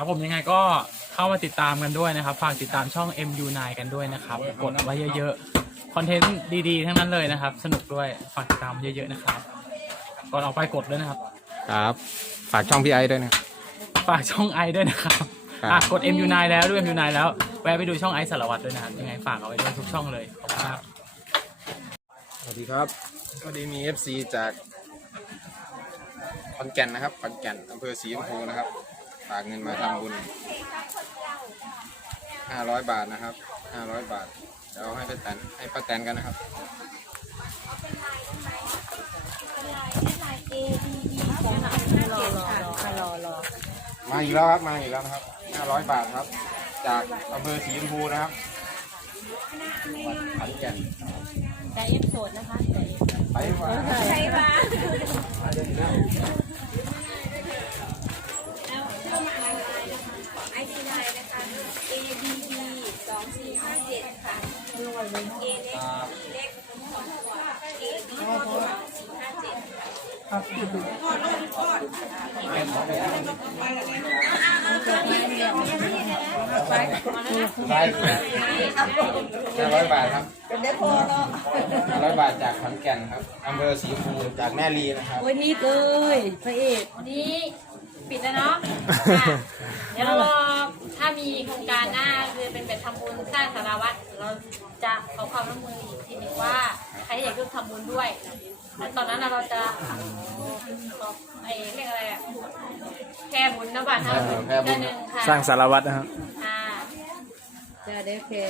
ครับผมยังไงก็เข้ามาติดตามกันด้วยนะครับ ฝากติดตามช่อง MU9 กันด้วยนะครับ กดไว้เยอะๆคอนเทนต์ ดีๆ ทั้งนั้นเลยนะครับ สนุกด้วยฝากติดตามเยอะ ๆ นะครับก่อนออกไปกดเลยนะครับครับฝากช่องพี่ไอด้วยนะฝากช่องไอด้วยนะครับกด MU9 แล้วด้วย MU9 แล้วแวะไปดูช่องไอสารวัตรด้วยนะยังไงฝากเอาไว้ด้วยทุกช่องเลยขอบคุณครับสวัสดีครับก็ดีมี FC จากขอนแก่นนะครับขอนแก่นอำเภอศรีอำเภอนะครับฝากเงินมาทําบุญ 500 บาทนะครับ 500 บาท เดี๋ยวให้ป้าแตนให้ป้าแตนกันนะครับ มาอีกแล้วครับ มาอีกแล้วนะครับ 500 บาทครับ จากอำเภอสีชมพูนะครับขันแก่นแต่ยังโสดนะคะไปไปไปไป ID ID นะคะ A B B 2 4 5 7ค่ะ A เล็ก B เล็กสองตัว A B B 2 4 5 7ครับพ่อรุ่นพ่อไปแล้วไปแล้วได้แต่งร้อยบาทครับได้พอแล้วร้อยบาทจากขอนแก่นครับอำเภอสีภูจากแม่ลีนะครับวันนี่้เลยพระเอกวันนี้ปิดเล้วเนาะเดี๋ยวรอมีโครงการหน้าคือเป็นแบบทำบุญสร้างสารวัตรเราจะขอความร่วมมืออีกทีนึงว่าใครที่อยากร่วมทำบุญด้วย ตอนนั้นเราจะไอ้เรียกอะไรแค่บุญนะบ้านเราหนึ่งค่ะสร้างสารวัตรนะครับจะได้แค่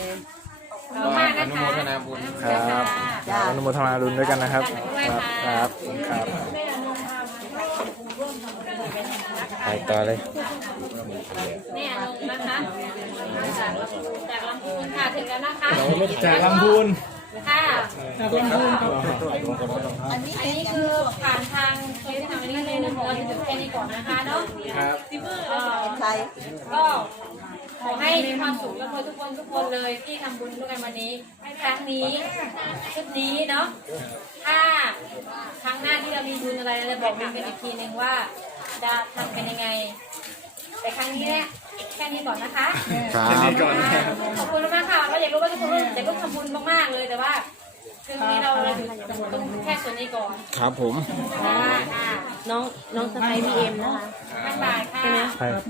อนุโมทนาบุญครับอนุโมทนาบุญด้วยกันนะครับ ครับครับไปต่อเลยนี่ยลงนะคะจากลำพูนค่ะถึงแล้วนะคะเราจากลำพูนค่ะจากลำพูนอันนี้อันนี้คือผ่านทางเคยทำอันนี้เลยนะเราจะจบแค่นี้ก่อนนะคะเนาะ ครับ ซิมเบอร์ใช่ก็ขอให้มีความสุขกั้ทุกคนทุกคนเลยที่ทำบุญด้วยกันวันนี้ ครั้งนี้ ชุดนี้เนาะถ้าครั้งหน้าที่เรามีบุญอะไรเราบอกบุญกันอีกทีหนึ่งว่าจะทำกันยังไงแต่ครั้งนี้เนี่ยแค่นี้ก่อนนะคะแค่นี้กขอบคุณมากค่ะเราอยากรู้ว่าทุกคนอยากรู้ทำบุญมากๆเลยแต่ว่าคือวันนี้เราเราต้องแค่ส่วนนี้ก่อน ครับผมน้องน้องสไปร์พีเอ็มนะคะไม่บายค่ะ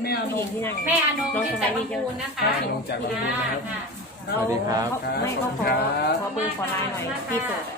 แม่อนงที่ไหนแม่อนงที่จาบางนนะคะน้องจากบางพูนนะคะสวัสดีครับขอขอเบอร์ขอไลน์หน่อยที่เปด